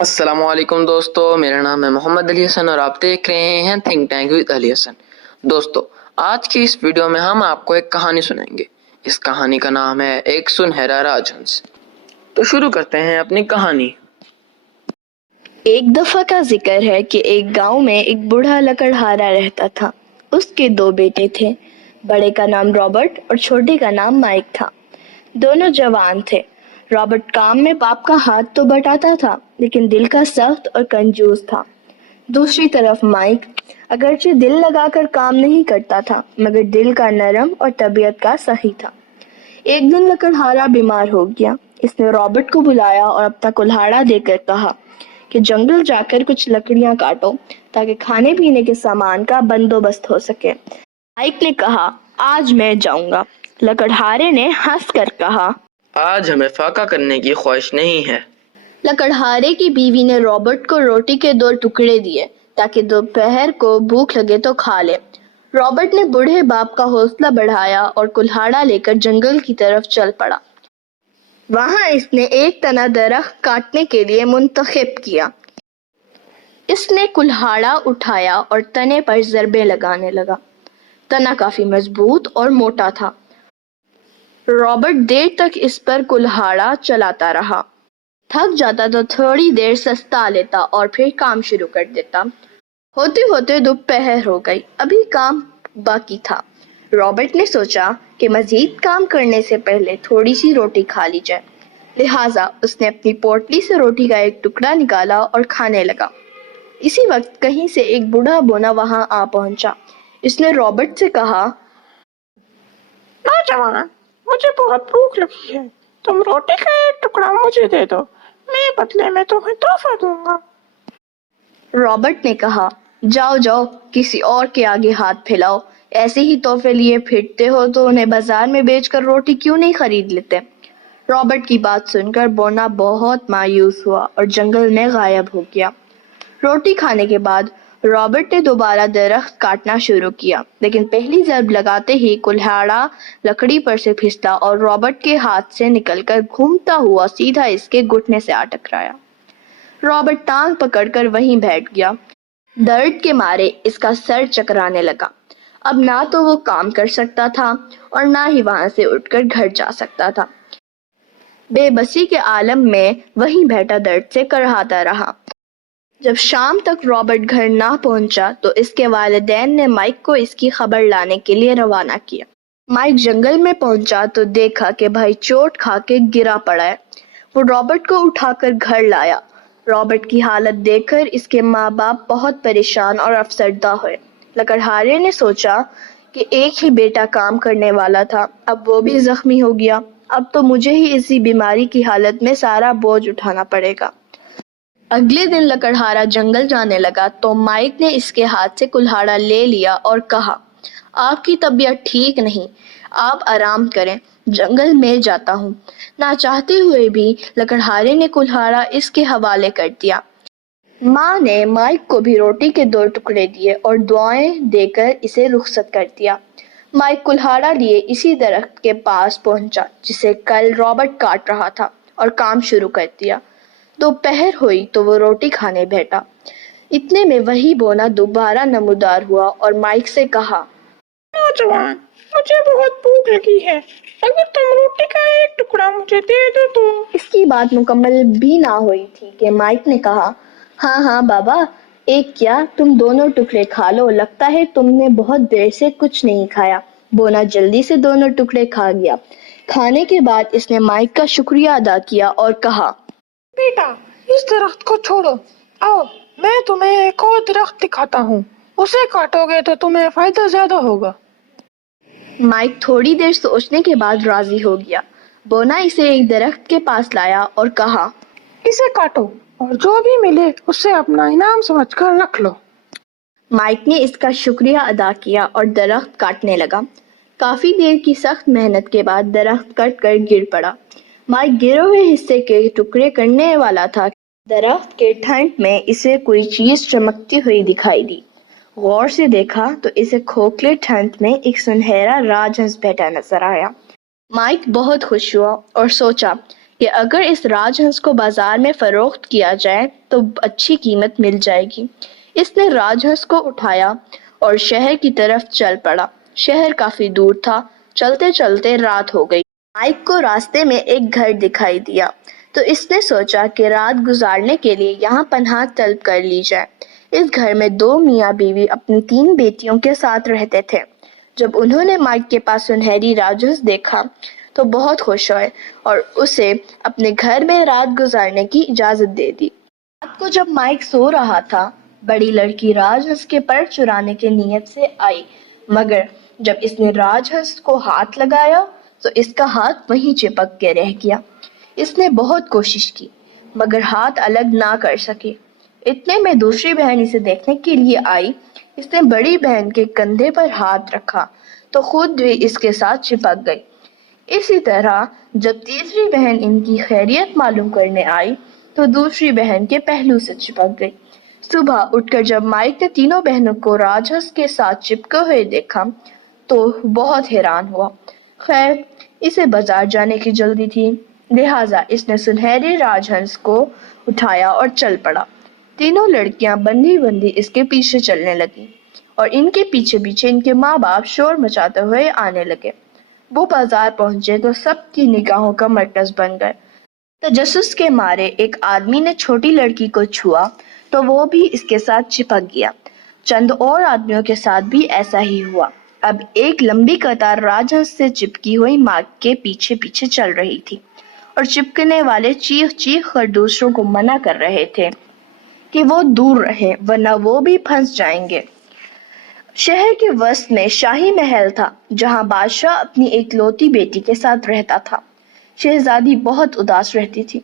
السلام علیکم دوستو، میرا نام ہے محمد علی حسن اور آپ دیکھ رہے ہیں تھنک ٹینک وتھ علی حسن۔ دوستو، آج کی اس ویڈیو میں ہم آپ کو ایک کہانی سنائیں گے۔ اس کہانی کا نام ہے ایک سنہرا راجہنس۔ تو شروع کرتے ہیں اپنی کہانی۔ ایک دفعہ کا ذکر ہے کہ ایک گاؤں میں ایک بوڑھا لکڑہارا رہتا تھا۔ اس کے 2 بیٹے تھے، بڑے کا نام رابرٹ اور چھوٹے کا نام مائک تھا۔ دونوں جوان تھے۔ رابرٹ کام میں باپ کا ہاتھ تو بٹاتا تھا، لیکن دل کا سخت اور کنجوس تھا۔ دوسری طرف مائک اگرچہ دل لگا کر کام نہیں کرتا تھا، مگر دل کا نرم اور طبیعت کا سخی تھا۔ ایک دن لکڑہارا بیمار ہو گیا۔ اس نے رابرٹ کو بلایا اور اپنا کلہاڑا دے کر کہا کہ جنگل جا کر کچھ لکڑیاں کاٹو تاکہ کھانے پینے کے سامان کا بندوبست ہو سکے۔ مائک نے کہا، آج میں جاؤں گا۔ لکڑہارے نے ہنس کر کہا، آج ہمیں فاقہ کرنے کی خواہش نہیں ہے۔ لکڑہارے کی بیوی نے رابرٹ کو روٹی کے 2 ٹکڑے دیے تاکہ دوپہر کو بھوک لگے تو کھا لے۔ رابرٹ نے بوڑھے باپ کا حوصلہ بڑھایا اور کلہاڑا لے کر جنگل کی طرف چل پڑا۔ وہاں اس نے ایک تنا درخت کاٹنے کے لیے منتخب کیا۔ اس نے کلہاڑا اٹھایا اور تنے پر ضربیں لگانے لگا۔ تنا کافی مضبوط اور موٹا تھا۔ رابرٹ دیر تک اس پر کلہاڑا چلاتا رہا۔ تھک جاتا تو تھوڑی دیر سستا لیتا اور پھر کام شروع کر دیتا۔ ہوتے ہوتے دوپہر ہو گئی، ابھی کام باقی تھا۔ رابرٹ نے سوچا کہ مزید کام کرنے سے پہلے تھوڑی سی روٹی کھا لی جائے، لہٰذا اس نے اپنی پوٹلی سے روٹی کا ایک ٹکڑا نکالا اور کھانے لگا۔ اسی وقت کہیں سے ایک بوڑھا بونا وہاں آ پہنچا۔ اس نے رابرٹ سے کہا، نوجوان، مجھے بہت بھوک لگی ہے، تم روٹی کا ایک ٹکڑا مجھے دے دو، میں بدلے میں تمہیں تحفہ دوں گا۔ رابرٹ نے کہا، جاؤ جاؤ، کسی اور کے آگے ہاتھ پھیلاؤ، ایسے ہی تحفے لیے پھرتے ہو تو انہیں بازار میں بیچ کر روٹی کیوں نہیں خرید لیتے؟ رابرٹ کی بات سن کر بونا بہت مایوس ہوا اور جنگل میں غائب ہو گیا۔ روٹی کھانے کے بعد رابرٹ نے دوبارہ درخت کاٹنا شروع کیا، لیکن پہلی ضرب لگاتے ہی کلہاڑا لکڑی پر سے پھسلا اور رابرٹ کے ہاتھ سے نکل کر گھومتا ہوا سیدھا اس کے گھٹنے سے آ ٹکرایا۔ رابرٹ ٹانگ پکڑ کر وہیں بیٹھ گیا۔ درد کے مارے اس کا سر چکرانے لگا۔ اب نہ تو وہ کام کر سکتا تھا اور نہ ہی وہاں سے اٹھ کر گھر جا سکتا تھا۔ بے بسی کے عالم میں وہیں بیٹھا درد سے کرہاتا رہا۔ جب شام تک رابرٹ گھر نہ پہنچا تو اس کے والدین نے مائک کو اس کی خبر لانے کے لیے روانہ کیا۔ مائک جنگل میں پہنچا تو دیکھا کہ بھائی چوٹ کھا کے گرا پڑا ہے۔ وہ رابرٹ کو اٹھا کر گھر لایا۔ رابرٹ کی حالت دیکھ کر اس کے ماں باپ بہت پریشان اور افسردہ ہوئے۔ لکڑہارے نے سوچا کہ ایک ہی بیٹا کام کرنے والا تھا، اب وہ بھی زخمی ہو گیا، اب تو مجھے ہی اسی بیماری کی حالت میں سارا بوجھ اٹھانا پڑے گا۔ اگلے دن لکڑہارا جنگل جانے لگا تو مائک نے اس کے ہاتھ سے کلہاڑا لے لیا اور کہا، آپ کی طبیعت ٹھیک نہیں، آپ آرام کریں، جنگل میں جاتا ہوں۔ نہ چاہتے ہوئے بھی لکڑہارے نے کلہاڑا اس کے حوالے کر دیا۔ ماں نے مائک کو بھی روٹی کے 2 ٹکڑے دیے اور دعائیں دے کر اسے رخصت کر دیا۔ مائک کلہاڑا لیے اسی درخت کے پاس پہنچا جسے کل رابرٹ کاٹ رہا تھا اور کام شروع کر دیا۔ دوپہر ہوئی تو وہ روٹی کھانے بیٹھا۔ اتنے میں وہی بونا دوبارہ نمودار ہوا اور مائک سے کہا، نوجوان، مجھے بہت بھوک لگی ہے، اگر تم روٹی کا ایک ٹکڑا مجھے دے دو تو۔ اس کی بات مکمل بھی نہ ہوئی تھی کہ مائک نے کہا، ہاں ہاں بابا، ایک کیا تم دونوں ٹکڑے کھا لو، لگتا ہے تم نے بہت دیر سے کچھ نہیں کھایا۔ بونا جلدی سے دونوں ٹکڑے کھا گیا۔ کھانے کے بعد اس نے مائک کا شکریہ ادا کیا اور کہا، بیٹا، اس درخت کو چھوڑو، آؤ میں تمہیں ایک اور درخت دکھاتا ہوں، اسے کاٹو گے تو تمہیں فائدہ زیادہ ہوگا۔ مائک تھوڑی دیر سوچنے کے بعد راضی ہو گیا۔ بونا اسے ایک درخت کے پاس لایا اور کہا، اسے کاٹو اور جو بھی ملے اسے اپنا انعام سمجھ کر رکھ لو۔ مائک نے اس کا شکریہ ادا کیا اور درخت کاٹنے لگا۔ کافی دیر کی سخت محنت کے بعد درخت کٹ کر گر پڑا۔ مائک گرے ہوئے حصے کے ٹکڑے کرنے والا تھا۔ درخت کے ٹھنڈ میں اسے کوئی چیز چمکتی ہوئی دکھائی دی۔ غور سے دیکھا تو اسے کھوکھلے ٹھنڈ میں ایک سنہرا راجہنس بیٹھا نظر آیا۔ مائک بہت خوش ہوا اور سوچا کہ اگر اس راج ہنس کو بازار میں فروخت کیا جائے تو اچھی قیمت مل جائے گی۔ اس نے راج ہنس کو اٹھایا اور شہر کی طرف چل پڑا۔ شہر کافی دور تھا۔ چلتے چلتے رات ہو گئی۔ مائک کو راستے میں ایک گھر دکھائی دیا تو اس نے سوچا کہ رات گزارنے کے لیے یہاں پناہ طلب کر لی جائے۔ اس گھر میں 2 میاں بیوی اپنی 3 بیٹیوں کے ساتھ رہتے تھے۔ جب انہوں نے مائک کے پاس سنہری راج ہنس دیکھا تو بہت خوش ہوئے اور اسے اپنے گھر میں رات گزارنے کی اجازت دے دی۔ رات کو جب مائک سو رہا تھا، بڑی لڑکی راج ہنس کے پر چرانے کی نیت سے آئی، مگر جب اس نے راج ہنس کو ہاتھ لگایا تو اس کا ہاتھ وہیں چپک کے رہ گیا۔ اس نے بہت کوشش کی مگر ہاتھ الگ نہ کر سکی۔ اتنے میں دوسری بہن اسے دیکھنے کے لیے آئی۔ اس نے بڑی بہن کے کندھے پر ہاتھ رکھا تو خود بھی اس کے ساتھ چپک گئی۔ اسی طرح جب تیسری بہن ان کی خیریت معلوم کرنے آئی تو دوسری بہن کے پہلو سے چپک گئی۔ صبح اٹھ کر جب مائک نے تینوں بہنوں کو راج ہنس کے ساتھ چپکے ہوئے دیکھا تو بہت حیران ہوا۔ خیر، اسے بازار جانے کی جلدی تھی، لہٰذا اس نے سنہرے راج ہنس کو اٹھایا اور چل پڑا۔ تینوں لڑکیاں بندھی بندھی اس کے پیچھے چلنے لگیں اور ان کے پیچھے پیچھے ان کے ماں باپ شور مچاتے ہوئے آنے لگے۔ وہ بازار پہنچے تو سب کی نگاہوں کا مرکز بن گئے۔ تجسس کے مارے ایک آدمی نے چھوٹی لڑکی کو چھوا تو وہ بھی اس کے ساتھ چپک گیا۔ چند اور آدمیوں کے ساتھ بھی ایسا ہی ہوا۔ اب ایک لمبی قطار راج ہنس سے چپکی ہوئی ماں کے پیچھے پیچھے چل رہی تھی اور چپکنے والے چیخ چیخ کر دوسروں کو منع کر رہے تھے کہ وہ دور رہیں ورنہ وہ بھی پھنس جائیں گے۔ شہر کے وسط میں شاہی محل تھا جہاں بادشاہ اپنی ایک لوتی بیٹی کے ساتھ رہتا تھا۔ شہزادی بہت اداس رہتی تھی۔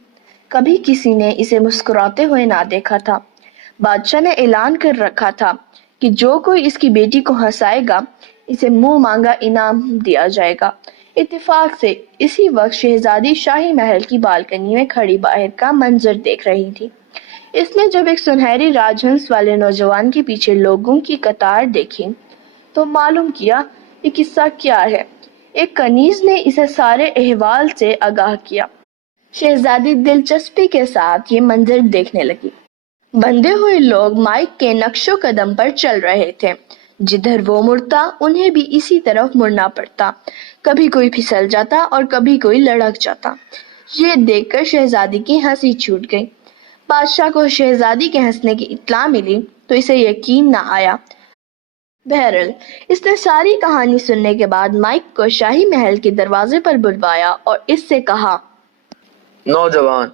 کبھی کسی نے اسے مسکراتے ہوئے نہ دیکھا تھا۔ بادشاہ نے اعلان کر رکھا تھا کہ جو کوئی اس کی بیٹی کو ہنسائے گا اسے منہ مانگا انعام دیا جائے گا۔ اتفاق سے اسی وقت شہزادی شاہی محل کی بالکنی میں کھڑی باہر کا منظر دیکھ رہی تھی۔ اس نے جب ایک سنہری راج ہنس والے نوجوان کے پیچھے لوگوں کی قطار دیکھی تو معلوم کیا یہ قصہ کیا ہے۔ ایک کنیز نے اسے سارے احوال سے آگاہ کیا۔ شہزادی دلچسپی کے ساتھ یہ منظر دیکھنے لگی۔ بندھے ہوئے لوگ مائک کے نقش و قدم پر چل رہے تھے۔ جدھر وہ مڑتا انہیں بھی اسی طرف مڑنا پڑتا۔ کبھی کوئی پھسل جاتا اور کبھی کوئی لڑک جاتا۔ یہ دیکھ کر شہزادی کی ہنسی چھوٹ گئی۔ بادشاہ کو شہزادی کے ہنسنے کی اطلاع ملی تو اسے یقین نہ آیا۔ بہرحال اس نے ساری کہانی سننے کے بعد مائک کو شاہی محل کے دروازے پر بلوایا اور اس سے کہا، نوجوان،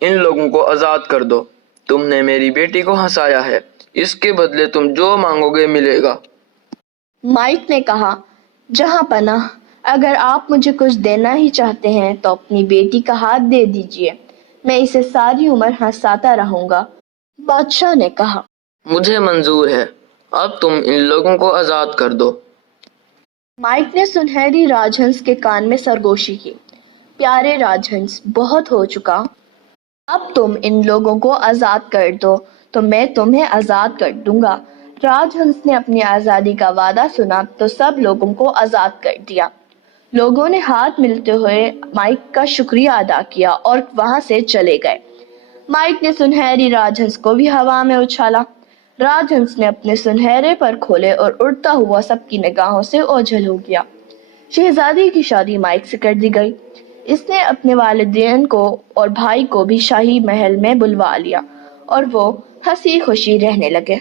ان لوگوں کو آزاد کر دو۔ تم نے میری بیٹی کو ہنسایا ہے، اس کے بدلے تم جو مانگو گے ملے گا۔ مائک نے کہا، جہاں پناہ، اگر آپ مجھے کچھ دینا ہی چاہتے ہیں تو اپنی بیٹی کا ہاتھ دے دیجیے، میں اسے ساری عمر ہنساتا رہوں گا۔ بادشاہ نے کہا، مجھے منظور ہے، اب تم ان لوگوں کو آزاد کر دو۔ مائک نے سنہری راج ہنس کے کان میں سرگوشی کی، پیارے راج ہنس، بہت ہو چکا، اب تم ان لوگوں کو آزاد کر دو تو میں تمہیں آزاد کر دوں گا۔ راج ہنس نے اپنی آزادی کا وعدہ سنا تو سب لوگوں کو آزاد کر دیا۔ لوگوں نے ہاتھ ملتے ہوئے مائک کا شکریہ ادا کیا اور وہاں سے چلے گئے۔ مائک نے سنہری راج ہنس کو بھی ہوا میں اچھالا۔ راج ہنس نے اپنے سنہرے پر کھولے اور اڑتا ہوا سب کی نگاہوں سے اوجھل ہو گیا۔ شہزادی کی شادی مائک سے کر دی گئی۔ اس نے اپنے والدین کو اور بھائی کو بھی شاہی محل میں بلوا لیا اور وہ ہنسی خوشی رہنے لگے۔